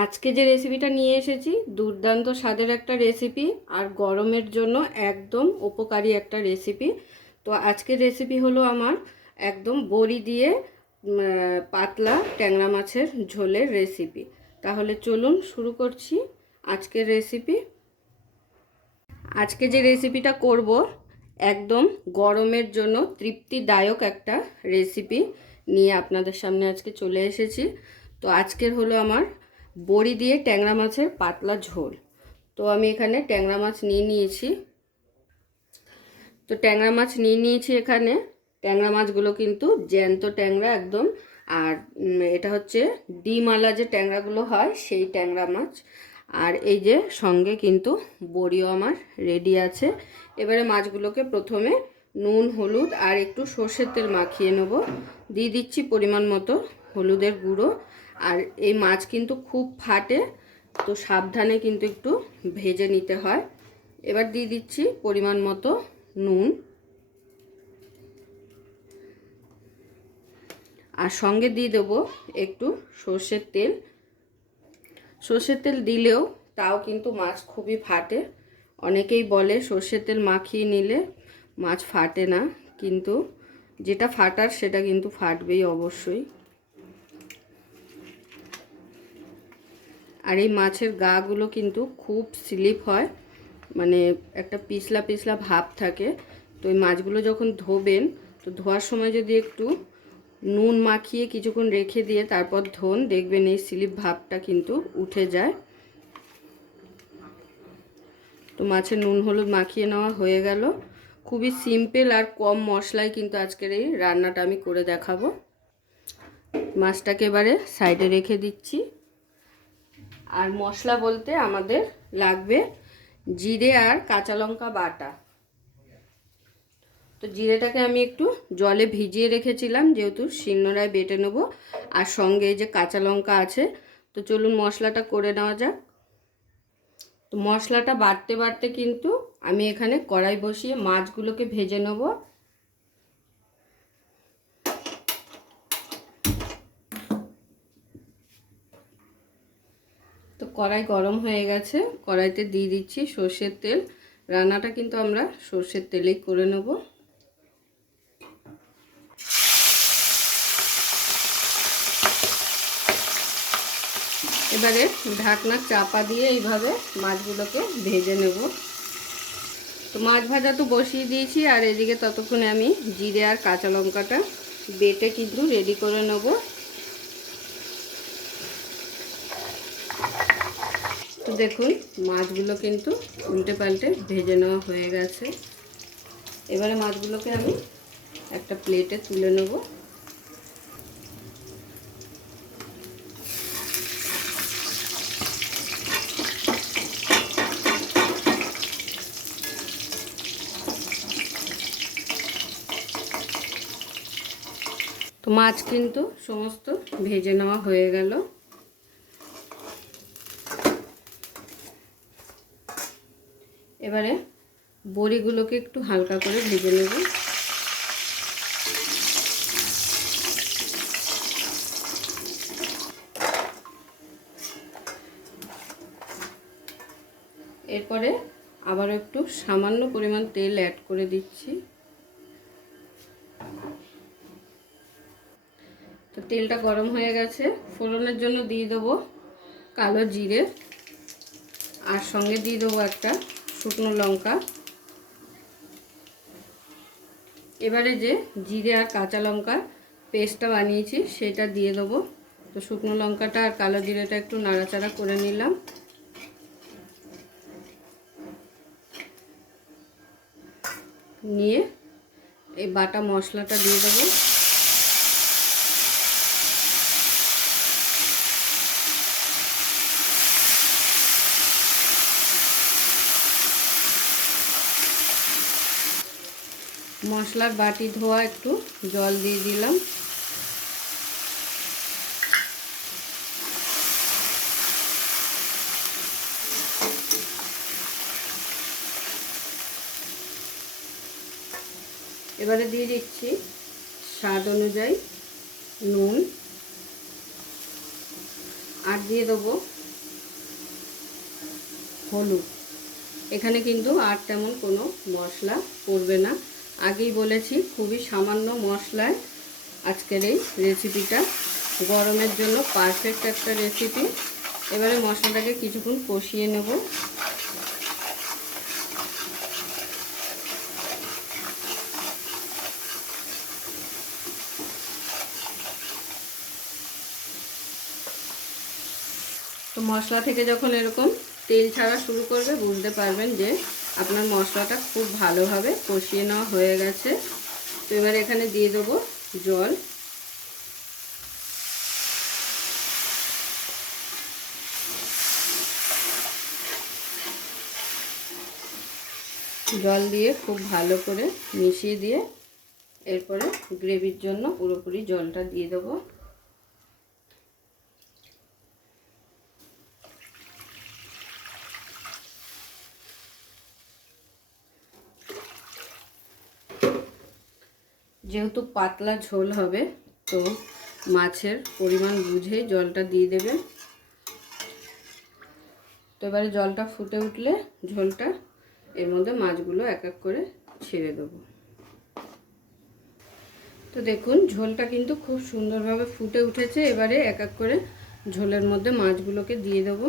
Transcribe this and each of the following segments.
আজকে যে রেসিপিটা নিয়ে এসেছি দুর্দান্ত স্বাদের একটা রেসিপি আর গরমের জন্য একদম উপকারী একটা রেসিপি। তো আজকের রেসিপি হলো আমার একদম বড়ি দিয়ে পাতলা ট্যাংরা মাছের ঝোলের রেসিপি। তাহলে চলুন শুরু করছি আজকের রেসিপি। আজকে যে রেসিপিটা করব একদম গরমের জন্য তৃপ্তিদায়ক একটা রেসিপি নিয়ে আপনাদের সামনে আজকে চলে এসেছি। তো আজকের হলো আমার বড়ি দিয়ে ট্যাংরা মাছের পাতলা ঝোল। তো আমি এখানে ট্যাংরা মাছ নিয়ে নিয়েছি। এখানে ট্যাংরা মাছগুলো কিন্তু জ্যান্ত ট্যাংরা একদম। আর এটা হচ্ছে ডিমওয়ালা যে ট্যাংরাগুলো হয় সেই ট্যাংরা মাছ। আর এই যে সঙ্গে কিন্তু বড়িও আমার রেডি আছে। এবারে মাছগুলোকে প্রথমে নুন হলুদ আর একটু সর্ষের তেল মাখিয়ে নেব। দিয়ে দিচ্ছি পরিমাণ মতো হলুদের গুঁড়ো। আর এই মাছ কিন্তু খুব ফাটে, তো সাবধানে কিন্তু একটু ভেজে নিতে হয়। এবার দিয়ে দিচ্ছি পরিমাণ মতো নুন, আর সঙ্গে দিয়ে দেবো একটু সর্ষের তেল। সর্ষের তেল দিলেও তাও কিন্তু মাছ খুবই ফাটে। অনেকেই বলে সর্ষের তেল মাখিয়ে নিলে মাছ ফাটে না, কিন্তু যেটা ফাটার সেটা কিন্তু ফাটবেই অবশ্যই। আর এই মাছের গাগুলো কিন্তু খুব স্লিপ হয়, মানে একটা পিছলা পিছলা ভাব থাকে। তো এই মাছগুলো যখন ধোবেন, তো ধোয়ার সময় যদি একটু নুন মাখিয়ে কিছুক্ষণ রেখে দিয়ে তারপর ধোন, দেখবেন এই স্লিপ ভাবটা কিন্তু উঠে যায়। তো মাছের নুন হলুদ মাখিয়ে নেওয়া হয়ে গেল। খুবই সিম্পল আর কম মশলায় কিন্তু আজকের এই রান্নাটা আমি করে দেখাবো। মাছটাকে এবারে সাইডে রেখে দিচ্ছি। আর মশলা বলতে আমাদের লাগবে জিরে আর কাঁচা লঙ্কা বাটা। তো জিরেটাকে আমি একটু জলে ভিজিয়ে রেখেছিলাম, যেহেতু শিলনোড়ায় বেটে নেব। আর সঙ্গে এই যে কাঁচা লঙ্কা আছে। তো চলুন মশলাটা করে নেওয়া যাক। তো মশলাটা বাটতে বাটতে কিন্তু আমি এখানে কড়াই বসিয়ে মাছগুলোকে ভেজে নেব। তো কড়াই গরম হয়ে গেছে, কড়াইতে দিয়ে দিচ্ছি সর্ষের তেল। রান্নাটা কিন্তু আমরা সর্ষের তেলেই করে নেব। এবারে ঢাকনা চাপা দিয়ে এইভাবে মাছগুলোকে ভেজে নেব। তো মাছ ভাজা তো বসিয়ে দিয়েছি, আর এদিকে ততক্ষণে আমি জিরে আর কাঁচা লঙ্কাটা বেটে কিন্তু রেডি করে নেব। তো দেখুন মাছগুলো কিন্তু উল্টে পাল্টে ভেজে নেওয়া হয়ে গেছে। এবারে মাছগুলোকে আমি একটা প্লেটে তুলে নেব। তো মাছ কিন্তু সমস্ত ভেজে নেওয়া হয়ে গেল। এবারে বড়িগুলোকে একটু হালকা করে ভেজে নেব। এরপরে আবার একটু সামান্য পরিমাণ তেল অ্যাড করে দিচ্ছি। তো তেলটা গরম হয়ে গেছে, ফোড়নের জন্য দিয়ে দেবো কালো জিরে, আর সঙ্গে দিয়ে দেবো একটা শুকনো লঙ্কা। এবারে যে জিরে আর কাঁচা লঙ্কা পেস্টটা বানিয়েছি সেটা দিয়ে দেবো। তো শুকনো লঙ্কাটা আর কালো জিরেটা একটু নাড়াচাড়া করে নিলাম। নিয়ে এই বাটা মশলাটা দিয়ে দেবো। মশলার বাটি ধোয়া একটু জল দিয়ে দিলাম। এবারে দিয়ে দিচ্ছি স্বাদ অনুযায়ী নুন, আর দিয়ে দেবো হলুদ। এখানে কিন্তু আর তেমন কোনো মশলা পড়বে না। আগেই বলেছি খুবই সামান্য মশলায় আজকের এই রেসিপিটা, গরমের জন্য পারফেক্ট একটা রেসিপি। এবারে মশলাটাকে কিছুক্ষণ কষিয়ে নেব। তো মশলা থেকে যখন এরকম তেল ছাড়া শুরু করবে বুঝতে পারবেন যে আপনার মশলাটা খুব ভালোভাবে কষিয়ে নেওয়া হয়ে গেছে। তো এবার এখানে দিয়ে দেবো জল। জল দিয়ে খুব ভালো করে মিশিয়ে দিয়ে এরপরে গ্রেভির জন্য পুরোপুরি জলটা দিয়ে দেবো। যেহেতু পাতলা ঝোল হবে তো মাছের পরিমাণ বুঝেই জলটা দিয়ে দেবেন। তো এবারে জলটা ফুটে উঠলে ঝোলটা এর মধ্যে মাছগুলো এক এক করে ছেড়ে দেবো। তো দেখুন ঝোলটা কিন্তু খুব সুন্দরভাবে ফুটে উঠেছে। এবারে এক এক করে ঝোলের মধ্যে মাছগুলোকে দিয়ে দেবো।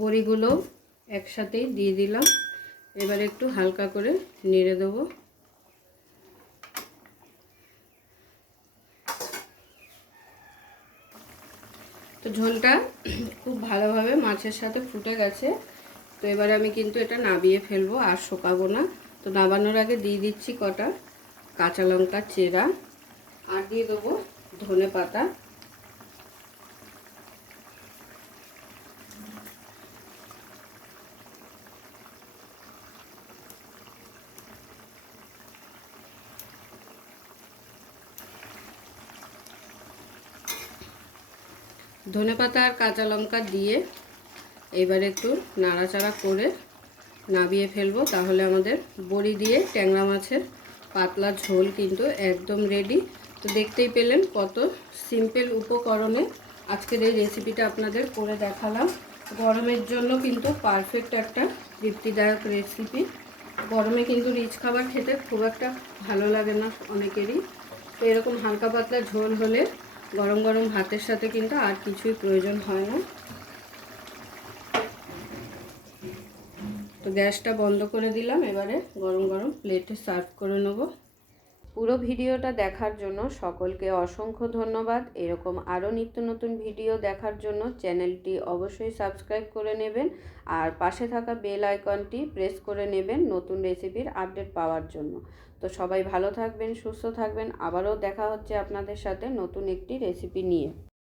বড়িগুলো একসাথেই দিয়ে দিলাম। এবারে একটু হালকা করে নেড়ে দেবো। তো ঝোলটা খুব ভালোভাবে মাছের সাথে ফুটে গেছে। তো এবারে আমি কিন্তু এটা নাবিয়ে ফেলবো, আর শোকাবো না। তো নাবানোর আগে দিয়ে দিচ্ছি কটা কাঁচা লঙ্কা চেরা, আর দিয়ে দেবো ধনে পাতা। ধনেপাতা আর কাঁচা লঙ্কা দিয়ে এবারে একটু নাড়াচাড়া করে নাবিয়ে ফেলবো। তাহলে আমাদের বড়ি দিয়ে ট্যাংরা মাছের পাতলা ঝোল কিন্তু একদম রেডি। তো দেখতেই পেলেন কত সিম্পল উপকরণে আজকের এই রেসিপিটা আপনাদের করে দেখালাম। গরমের জন্য কিন্তু পারফেক্ট একটা তৃপ্তিদায়ক রেসিপি। গরমে কিন্তু রিচ খাবার খেতে খুব একটা ভালো লাগে না অনেকেরই। তো এরকম হালকা পাতলা ঝোল হলে গরম গরম ভাতের সাথে কিন্তু আর কিছুই প্রয়োজন হয় না। তো গ্যাসটা বন্ধ করে দিলাম। এবারে গরম গরম প্লেটে সার্ভ করে নেব। পুরো ভিডিওটা দেখার জন্য সকলকে অসংখ্য ধন্যবাদ। এরকম আরও নিত্য নতুন ভিডিও দেখার জন্য চ্যানেলটি অবশ্যই সাবস্ক্রাইব করে নেবেন, আর পাশে থাকা বেল আইকনটি প্রেস করে নেবেন নতুন রেসিপির আপডেট পাওয়ার জন্য। তো সবাই ভালো থাকবেন, সুস্থ থাকবেন। আবারও দেখা হচ্ছে আপনাদের সাথে নতুন একটি রেসিপি নিয়ে।